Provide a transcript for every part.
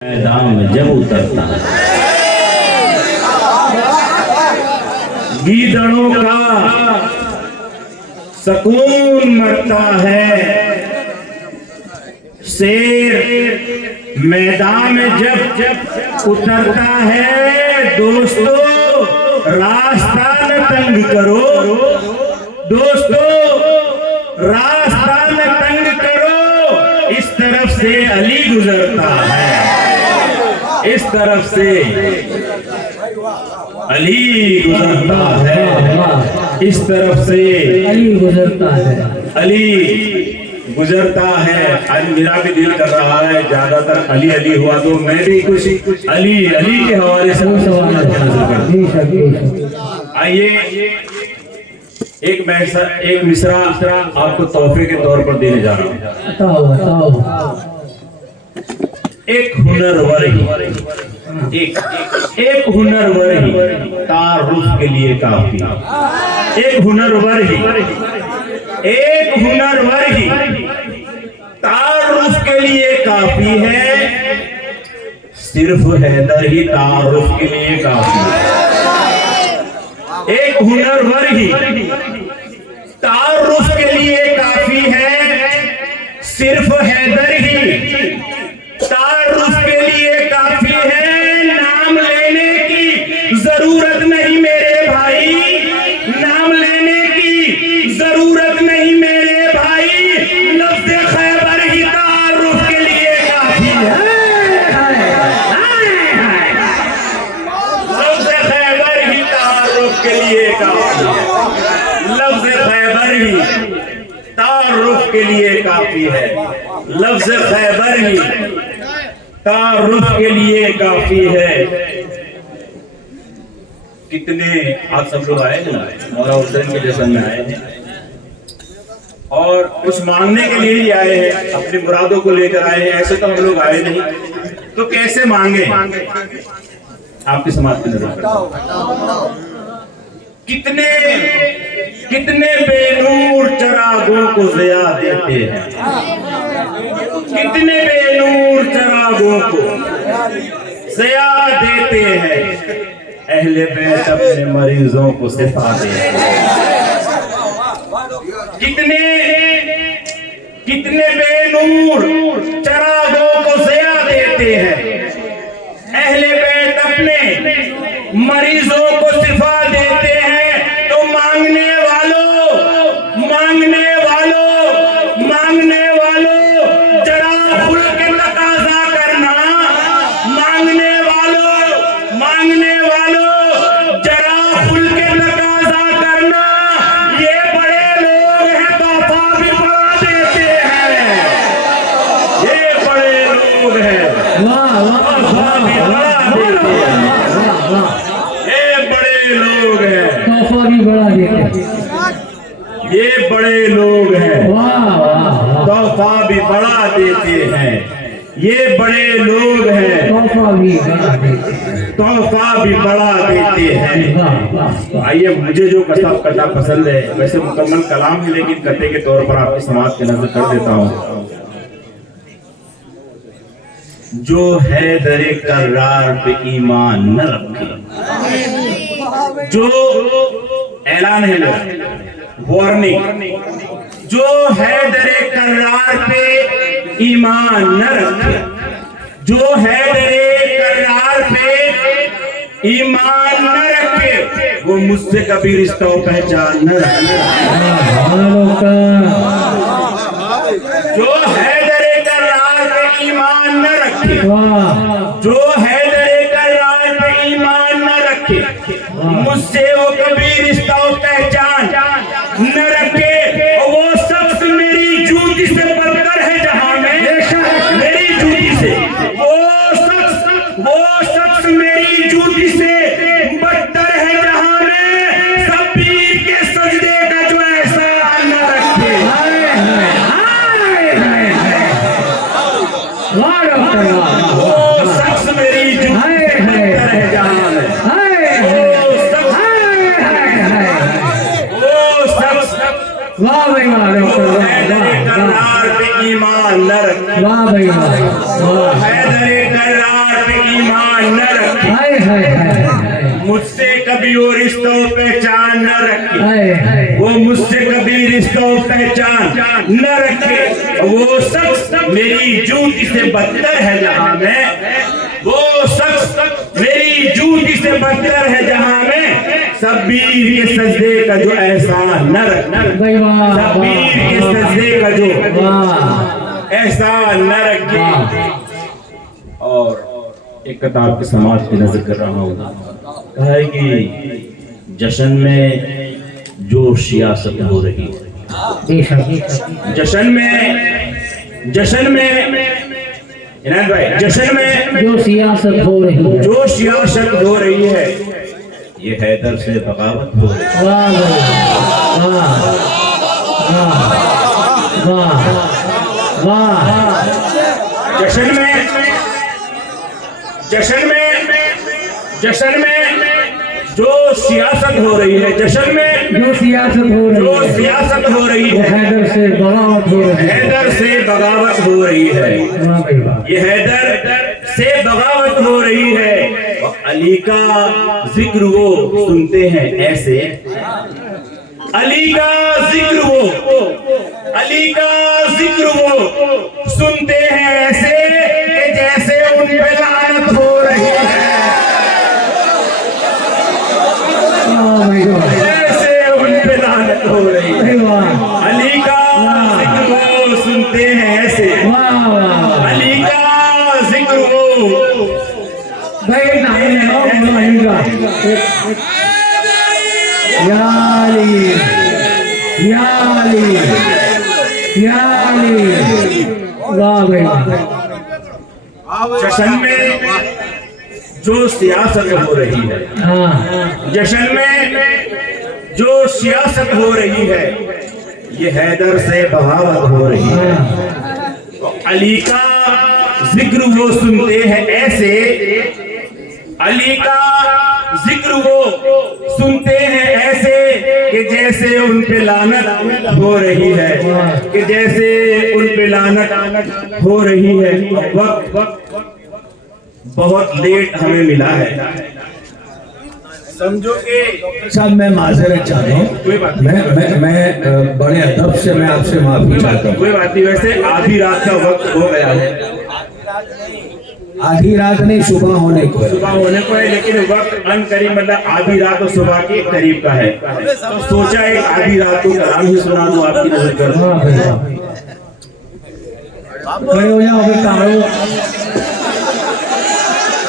मैदान में जब उतरता है गीदड़ों का सुकून मरता है। शेर मैदान में जब उतरता है, दोस्तों रास्ता न तंग करो, दोस्तों रास्ता न तंग करो। इस तरफ से अली गुजरता है, इस तरफ से अली गुजरता है, इस तरफ से अली गुजरता है, अली गुजरता है। आज मेरा भी दिल कर रहा है ज्यादातर अली अली हुआ, तो मैं भी कुछ अली अली के हवाले से आइए एक मिसरा आपको तोहफे के तौर पर देने जा रहा हूँ। एक हुनरवर ही एक हुनरवर ही तारुफ के लिए काफी, एक हुनरवर ही तारुफ के लिए काफी है। सिर्फ हैदर ही तारुफ के लिए काफी है। एक हुनरवर ही तारुफ के लिए काफी है। सिर्फ हैदर ही तारुफ के लिए काफी है। नाम लेने की जरूरत नहीं मेरे भाई, नाम लेने की जरूरत नहीं मेरे भाई। लफ्ज़ खैबर ही तारुफ के लिए काफी है। लफ्ज़ खैबर ही तारुफ के लिए काफी है। लफ्ज़ खैबर ही तारुफ के लिए काफी है। लफ्ज़ खैबर ही तारुफ के लिए काफी है। कितने आप सब लोग आए हैं, मौला हुसैन के जश्न में आए हैं और कुछ मांगने के लिए ही आए हैं, अपनी मुरादों को लेकर आए हैं। ऐसे तो हम लोग आए नहीं, तो कैसे मांगे आपकी समाज की नजर। कितने बेनूर चरागों को ज़िया देते हैं, कितने बेनूर चरागों को ज़िया देते हैं। अहले बैत अपने मरीजों को शिफा देते हैं। कितने बेनूर चरागों को ज़िया देते हैं। अहले बैत अपने मरीजों को शिफा देते हैं। तो मांगने वालों जरा खुल के तकाजा करना। मांगने वालों जरा खुल के तकाजा करना। ये बड़े लोग हैं, तोहफा भी बढ़ा देते हैं। ये बड़े लोग हैं, तोहफा भी बढ़ा देते हैं। ये बड़े लोग हैं, तोहफा भी बढ़ा देते हैं। ये बड़े लोग हैं, तोहफा भी बढ़ा देते हैं। ये बड़े लोग हैं, तोहफा भी बढ़ा देते हैं। तोहफा भी बढ़ा देते हैं। तो आइए, मुझे जो कथा पसंद है, वैसे मुकम्मल कलाम है लेकिन कथे के तौर पर आपकी समाज के नजर कर देता हूँ। जो है दरे करार पे ईमान न रखे, जो ऐलान है मेरा, वार्निंग, जो है दरे करार पे ईमान न रखे, जो है दरे करार पे ईमान न रखे, वो मुझसे कभी रिश्ता पहचान न रखे। जो है दरे करार पे ईमान न रखे, जो है दरे करार पे ईमान न रखे, मुझसे वो कभी रिश्ता पहचान न रखे। वो शख्स मेरी जूती से बदतर है जहां में, मेरी जूती से वो शख्स मेरी जूती से बदतर है जहां में। सब पीर के सजदे का जो एहसान न रखे। वो शख्स मेरी जूती से बदतर है जहां में। वाह भाई वाह, करार पे ईमान न रखे, वाह भाई वाह, हैदर करार ईमान न रखी, हाय हाय हाय मुझसे कभी वो रिश्तों पहचान न रखी, हाय हाय वो मुझसे कभी रिश्तों पहचान न रखे। वो शख्स मेरी जूती से बदतर है जहां में, वो शख्स मेरी जूती से बदतर है जहां में शब्बीर के सजदे का जो एहसान न रखना, भाई वाह शब्बीर के सजदे का जो वाह एहसान न रखे। और एक किताब की समाज की नजर कर रहा हूँ, कहा है कि जश्न में जो सियासत हो रही है, जश्न में इनायत भाई, जश्न में जो सियासत हो रही है, जो सियासत हो रही है, ये हैदर से बगावत हो रही है। वाह वाह वाह वाह वाह जश्न में जो सियासत हो रही है, जश्न में जो सियासत हो रही जो है, सियासत हो रही वो है, हैदर से बगावत हो रही है। हैदर से बगावत हो रही है, वाह भाई वाह ये हैदर से बगावत हो रही है। और अली का जिक्र वो सुनते हैं ऐसे, अली का जिक्र वो सुनते हैं ऐसे कि जैसे उन पे लानत हो रही है, जैसे उन पे लानत हो रही है। अली का जिक्र वो सुनते हैं ऐसे, अली का जिक्र वो जश्न में जो सियासत हो रही है, जश्न में जो सियासत हो रही है, ये हैदर से बगावत हो रही है। अली का जिक्र वो सुनते हैं ऐसे, अली का जिक्र वो सुनते हैं ऐसे कि जैसे उन पे लानत हो रही है, कि जैसे उन पे लानत हो रही है। वक्त बहुत लेट हमें मिला है, समझो कि साहब मैं माजरत चाहता हूँ, कोई बात नहीं, मैं बड़े अदब से मैं आपसे माफी चाहता हूँ। कोई बात नहीं। वैसे आधी रात का वक्त हो गया है, आधी रात नहीं सुबह होने को है। सुबह होने को है, लेकिन वक्त अन करीब, मतलब आधी रात और सुबह के करीब का है। तो सोचा एक आधी रात को कलाम ही सुना दूं आपकी नजर कर। खड़े हो जाओ,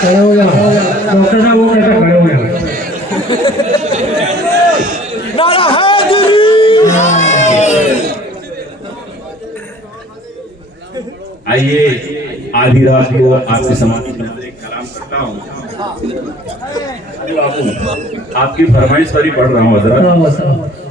खड़े हो जाओ, डॉक्टर साहब वो कहते खड़े हो जाओ। आइए आधी रात को आपकी समाधि में एक कलाम करता हूँ। बाबू आपकी फरमाइश पर ही पढ़ रहा हूँ हजरत,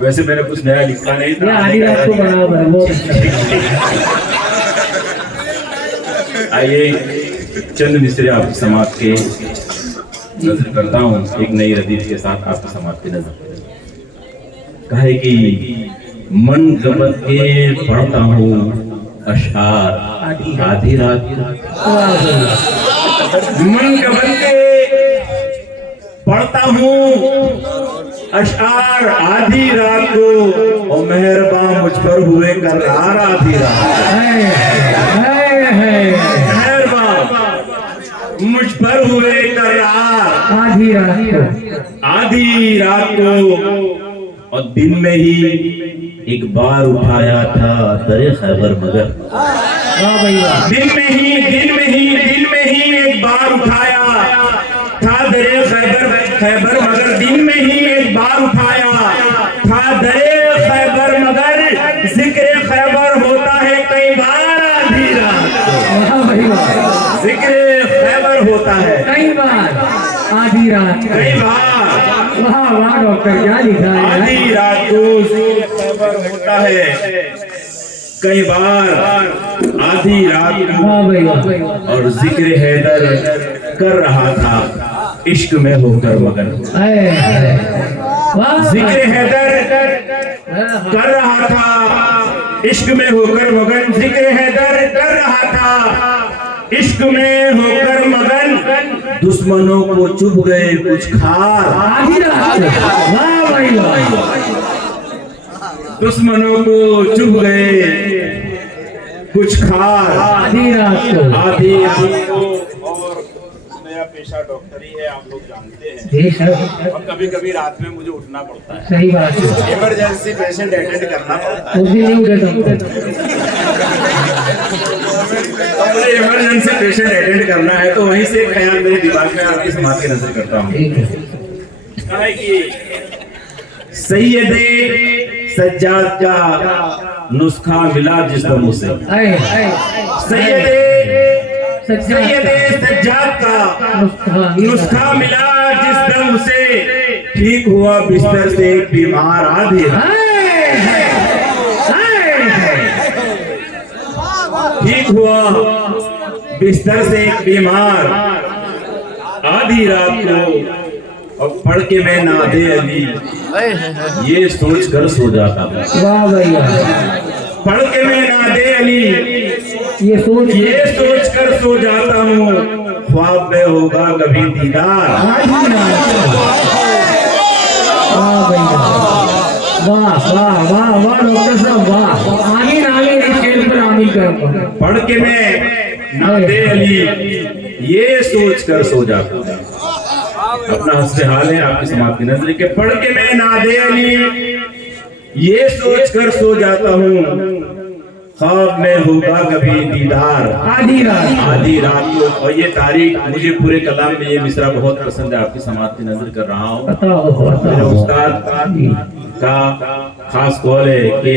वैसे मैंने कुछ नया लिखा नहीं था। आधी रात को बराबर है, बहुत अच्छा। आइए चंद मिसरे आपकी समाज के नजर करता हूँ, एक नई रदीफ के साथ आपकी समाज की नजर। कहे कि मन गबत के पढ़ता हूँ अशार आधी रात, मन गबत के पढ़ता हूँ अशार आधी रात को, और मेहरबान मुझ पर हुए करार आधी रात, मुझ पर हुए करार आधी रात को, आधी रात को। और दिन में ही एक बार उठाया था दरे खैबर मगर, दिन में ही एक बार उठाया था दरे खैबर मगर, दिन में ही एक बार उठाया था दरे खैबर मगर, जिक्र खैबर होता है कई बार आधी रात, जिक्र खैबर होता है कई बार आधी रात, कई बार। वाह वाह डॉक्टर क्या लिखा है। आधी रात को खबर होता है कई बार, आधी रात को। और जिक्र हैदर कर रहा था इश्क में होकर मगन, जिक्र हैदर कर रहा था इश्क में होकर मगन, जिक्र हैदर कर रहा था इश्क में होकर मगन। दुश्मनों को चुभ गए कुछ खार, आधी रात को। वाह भाई वाह। दुश्मनों को चुभ गए कुछ खार, आधी रात को। आधी रात को। और मेरा पेशा डॉक्टरी है, आप लोग जानते हैं। जी सर, और कभी कभी रात में मुझे उठना पड़ता है, सही बात है। इमरजेंसी पेशेंट अटेंड करना पड़ता है। उस दिन नहीं उठे तो मुझे इमरजेंसी पेशेंट अटेंड करना है, तो वहीं से एक ख्याल मेरे दिमाग में आपकी समाज की नजर करता हूँ। ठीक है। कहा है कि सैयदे सज्जाद का नुस्खा मिला जिस दम से, सैयदे सज्जाद का नुस्खा मिला जिस दम से, ठीक हुआ बिस्तर से एक बीमार आधी रात, ठीक हुआ बिस्तर से एक बीमार आधी रात को। और पढ़ के मैं नादे अली ये सोच कर सो जाता हूँ। वाह भैया। पढ़ के मैं नादे अली ये सोच कर सो जाता हूँ, ख्वाब में होगा कभी दीदार। वाह भैया, वाह वाह वाह वाह डॉक्टर साहब वाह। आमीन आमीन, इस खेल पर आमीन करूंगा। पढ़ के मैं नादे अली ये सोच कर सो जाता हूँ, अपना हस्ते हाल है आपकी समाज की नजर के। पढ़ के मैं नादे अली ये सोच कर सो जाता हूँ, ख्वाब में होगा कभी दीदार। आधी रात को। और ये तारीख मुझे पूरे कलाम में ये मिसरा बहुत पसंद है, आपकी समाज की नजर कर रहा हूँ। मेरे उस्ताद का खास कौल है कि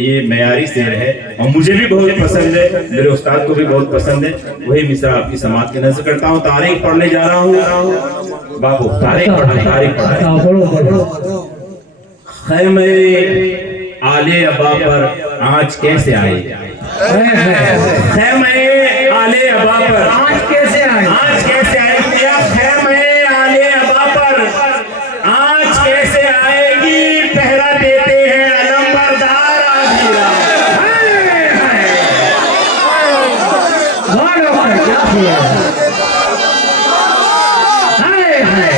ये मयारी शेर है और मुझे भी बहुत पसंद है, मेरे उस्ताद को भी बहुत पसंद है। वही मिसरा आपकी समाज की नजर करता हूँ। तारीख पढ़ने जा रहा हूँ बाबू, तारीख पढ़ा। खैमे आले अबा पर आँच कैसे आई, खैमे आले अबा पर आज कैसे आए? आँच कैसे आएगी, खैमे आले अबा पर आँच कैसे आएगी, पहरा देते हैं अलंबरदार आधी रात। वाह डॉक्टर, क्या किया? हाय हाय।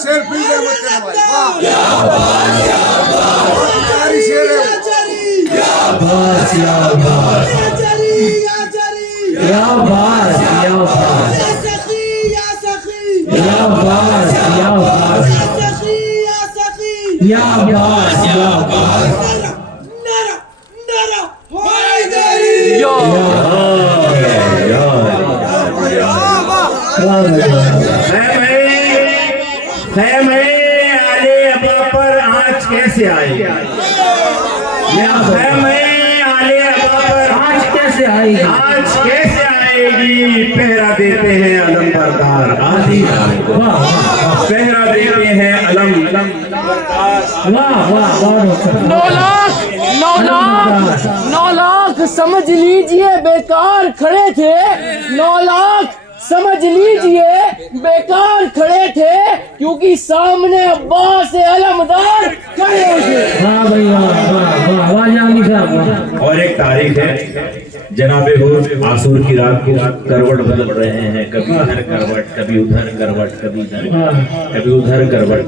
शेर पी गए मत करना भाई, वाह प्यारी शेर है। बस या बस या बस या बस या बस या बस या बस या बस। खैमे आले अबा पर आँच कैसे आएगी, खैमे आले अबा पर आज कैसे आएगी? आँच कैसे आएगी, पहरा देते हैं अलंबरदार आधी रात को। पहरा देते हैं अलंबरदार। वाह वाह वाह डॉक्टर। 9 लाख समझ लीजिए बेकार खड़े थे, 9 लाख समझ लीजिए बेकार खड़े थे, क्योंकि सामने अब्बास अलमदार खड़े थे। वाह भाई वाह वाह वाह वाह जानी साहब। और एक तारीख है, जनाबे हुर आसूर की रात करवट बदल रहे हैं, कभी इधर करवट कभी उधर करवट, कभी उधर करवट।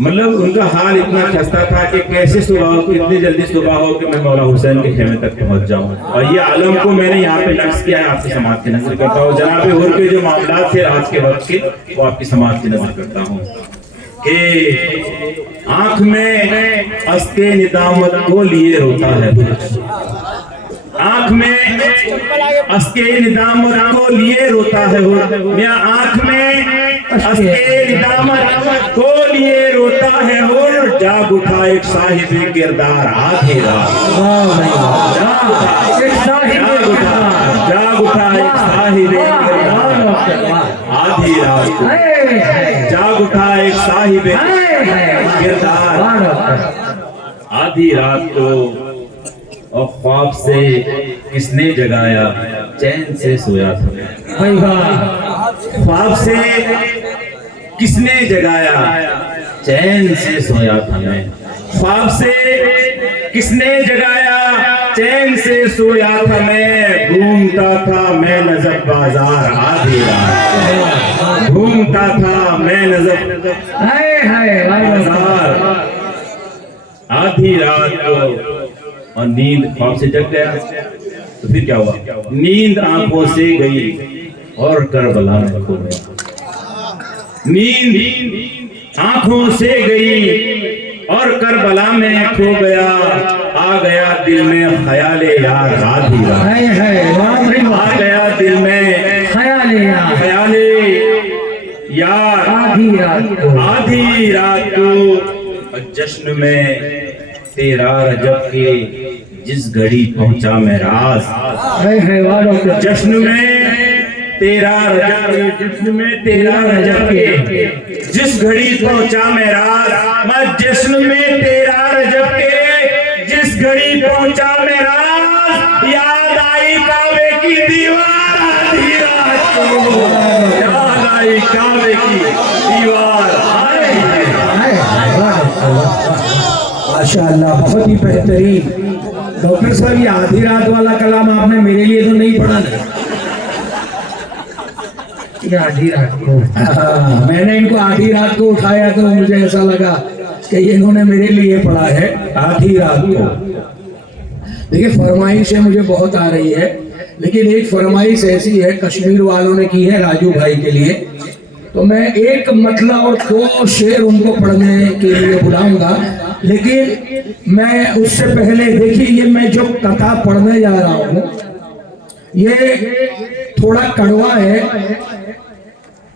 मतलब उनका हाल इतना खस्ता था कि कैसे सुबह हो, इतनी जल्दी सुबह हो कि मैं मौला हुसैन के खेमे तक पहुंच जाऊं। और ये आलम को मैंने यहाँ पे नक्श किया है, आपकी समाज की नजर करता हूँ। जनाबे हुर के जो मामला थे आज के वक्त के, वो आपकी समाज की नजर करता हूँ कि आंख में अस्के निदामत को लिए रोता है, आंख में अस्के निदामत को लिए रोता है, या आंख में अस्के निदामत को लिए रोता है, और जाग उठा एक साहिब किरदार आधी रात। जाग उठा एक साहिब किरदार आधी रात, जाग उठा एक साहिब किरदार आधी रात को। और ख्वाब से किसने जगाया, चैन से सोया था। ख्वाब से किसने जगाया, चैन से सोया था मैं, ख्वाब से किसने जगाया, चैन से सोया था मैं, घूमता था मैं नजर बाजार आधी रात, घूमता था मैं नजर हाय हाय बाजार आधी रात को, और नींद ख्वाब से जग गया। तो फिर क्या हुआ, नींद आंखों से गई और करबला में खो गया। नींद आंखों से गई और करबला में खो गया, आ गया दिल में ख्याले यार आधी रात, हाय हाय वाह रे वाह, आ गया दिल में ख्याले यार ख्याले यार आधी रात को, आधी रात को। जश्न में तेरा रजब के जिस घड़ी पहुंचा मैं राज, हाय हाय वाह डॉक्टर, जश्न में तेरा रजब के, जश्न में तेरा रजब के जिस घड़ी पहुंचा मैं राज, मैं जश्न में तेरा रजब के जिस घड़ी पहुंचा मैं राज, याद आई काबे की दीवार आधी रात को, याद आई काबे की दीवार। हाय हाय वाह डॉक्टर, माशाअल्लाह, बहुत ही बेहतरीन। डॉक्टर साहब, ये आधी रात वाला कलाम आपने मेरे लिए तो नहीं पढ़ा ना? ये आधी रात को, हाँ, मैंने इनको आधी रात को उठाया तो मुझे ऐसा लगा कि ये इन्होंने मेरे लिए पढ़ा है आधी रात को। देखिए, फरमाइशें मुझे बहुत आ रही है, लेकिन एक फरमाइश ऐसी है कश्मीर वालों ने की है राजू भाई के लिए, तो मैं एक मतला और 2 शेर उनको पढ़ने के लिए बुलाऊंगा। लेकिन मैं उससे पहले, देखिए, ये मैं जो कथा पढ़ने जा रहा हूँ ये थोड़ा कड़वा है,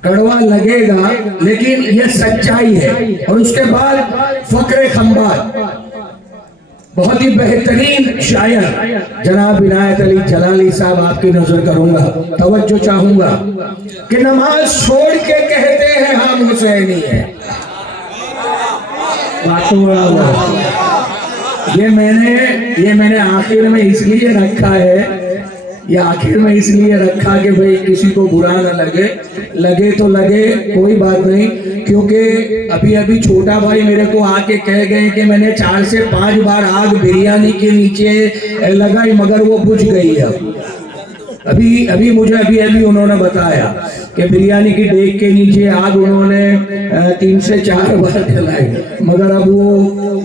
कड़वा लगेगा, लेकिन ये सच्चाई है। और उसके बाद फकरे खंबात, बहुत ही बेहतरीन शायर जनाब इनायत अली जलाली साहब आपकी नजर करूंगा, तवज्जो चाहूंगा कि नमाज छोड़ के कहते हैं हम हुसैनी है। बातों ये मैंने आखिर में इसलिए रखा है, ये आखिर में इसलिए रखा कि भाई किसी को बुरा ना लगे, लगे तो लगे, कोई बात नहीं। क्योंकि अभी अभी छोटा भाई मेरे को आके कह गए कि मैंने 4 से 5 बार आग बिरयानी के नीचे लगाई मगर वो बुझ गई है। अभी मुझे अभी उन्होंने बताया कि बिरयानी की डेग के नीचे आग उन्होंने 3 से 4 बार जलाई मगर अब वो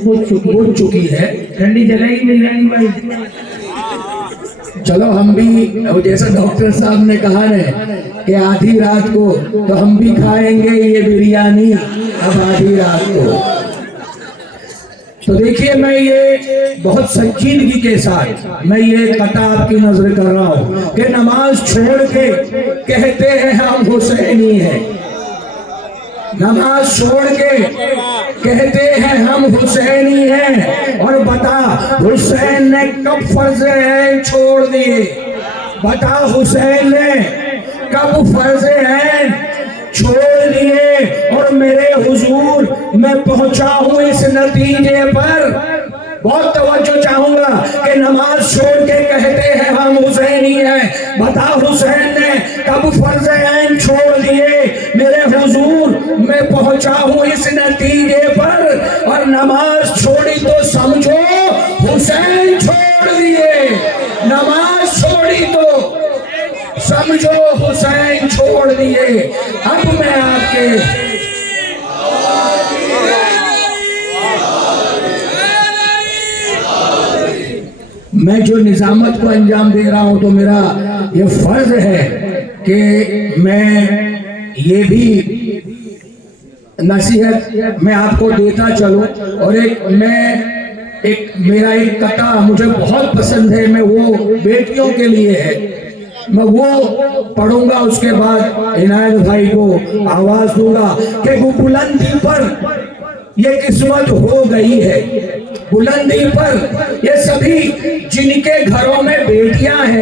बुझ चुकी है। ठंडी जलाई बिरयानी भाई, चलो हम भी, जैसा डॉक्टर साहब ने कहा है कि आधी रात को, तो हम भी खाएंगे ये बिरयानी अब आधी रात को। तो देखिए, मैं ये बहुत संजीदगी के साथ मैं ये कथा आपकी नजर कर रहा हूँ कि नमाज छोड़ के कहते हैं हम हुसैनी हैं, नमाज छोड़ के कहते हैं हम हुसैनी हैं। और बता हुसैन ने कब फर्ज ऐन छोड़ दिए, बता हुसैन ने कब फर्ज ऐन छोड़ दिए। और मेरे हुजूर मैं पहुंचा हूं इस नतीजे पर, बहुत तवज्जो चाहूंगा कि नमाज छोड़ के कहते हैं हम हुसैनी हैं। बता हुसैन ने कब फर्ज ऐन छोड़ दिए, मेरे हुजूर मैं पहुंचा हूं इस नतीजे पर। और नमाज छोड़ी तो समझो हुसैन छोड़ दिए, नमाज छोड़ी तो समझो हुसैन छोड़ दिए। अब मैं आपके मैं जो निजामत को अंजाम दे रहा हूं तो मेरा ये फर्ज है कि मैं ये भी नसीहत मैं आपको देता चलूं। और मेरा एक कथा मुझे बहुत पसंद है, मैं वो बेटियों के लिए है, मैं वो पढ़ूंगा। उसके बाद इनायत भाई को आवाज दूंगा कि वो बुलंदी पर ये किस्मत हो गई है, बुलंदी पर ये सभी जिनके घरों में बेटियां हैं